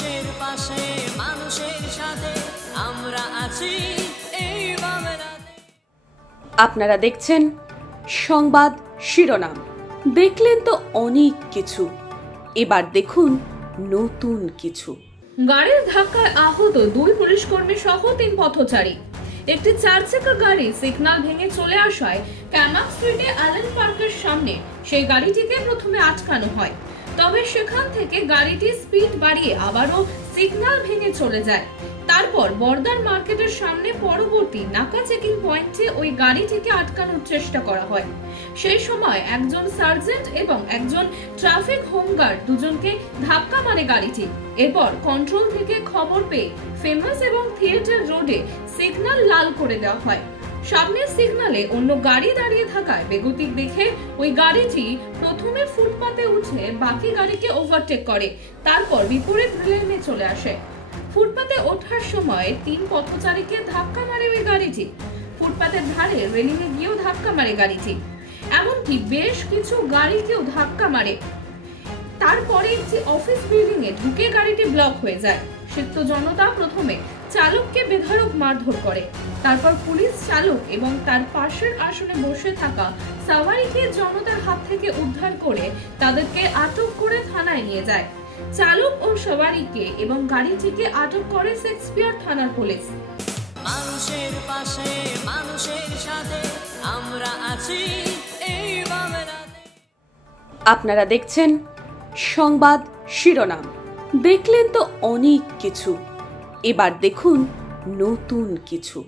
মানুষের পাশে মানুষের সাথে আমরা আছি এই বাংলাতে। আপনারা দেখছেন সংবাদ শিরোনাম। দেখলেন তো অনেক কিছু, এবার দেখুন নতুন কিছু। গাড়ির ধাক্কায় আহত 2 পুলিশকর্মী সহ 3 পথচারী। একটি 4 চাকা গাড়ি সিগন্যাল ভেঙে চলে আসায় ক্যামাক স্ট্রিটে অ্যালেন পার্কের সামনে সেই গাড়িটিকে প্রথমে আটকানো হয়। তবে সেখান থেকে গাড়িটি স্পিড বাড়িয়ে আবারও সিগন্যাল ভেঙে চলে যায়। তারপর বর্দার মার্কেটের সামনে পরবর্তী নাকা চেকিং পয়েন্টে ওই গাড়িটিকে আটকানোর চেষ্টা করা হয়। সেই সময় একজন সার্জেন্ট এবং একজন ট্রাফিক হোমগার্ড দুজনকে ধাক্কা মারে গাড়িটি। এরপর কন্ট্রোল থেকে খবর পেয়ে ফেমাস এবং থিয়েটার রোডে সিগন্যাল লাল করে দেওয়া হয়। সামনের সিগন্যালে অন্য গাড়ি দাঁড়িয়ে থাকায় বেগতিক দেখে ওই গাড়িটি প্রথমে ফুটপাতে উঠে বাকি গাড়িকে ওভারটেক করে, তারপর বিপরীত লেনে চলে আসে। ফুটপাতে ওঠার সময় 3 পথচারীকে ধাক্কা মারে ওই গাড়িটি। ফুটপাতের ধারে রেলিংয়ে গিয়েও ধাক্কা মারে গাড়িটি, এমনকি বেশ কিছু গাড়িকেও ধাক্কা মারে। তারপরে একটি অফিস বিল্ডিং এ ঢুকে গাড়িটি ব্লক হয়ে যায়। ক্ষিপ্ত জনতা প্রথমে চালককে বেধড়ক মারধর করে, তারপর পুলিশ চালক এবং তার পাশের আসনে বসে থাকা সাওয়ারিকে জনতার হাত থেকে উদ্ধার করে তাদেরকে আটক করে থানায় নিয়ে যায়। চালক ও সওয়ারিকে এবং গাড়িটিকে আটক করে শেক্সপিয়ার থানার পুলিশ। মানুষের পাশে মানুষের সাথে আমরা আছি এই বাংলাতে। আপনারা দেখছেন সংবাদ শিরোনাম। দেখলেন তো অনেক কিছু, এবার দেখুন নতুন কিছু।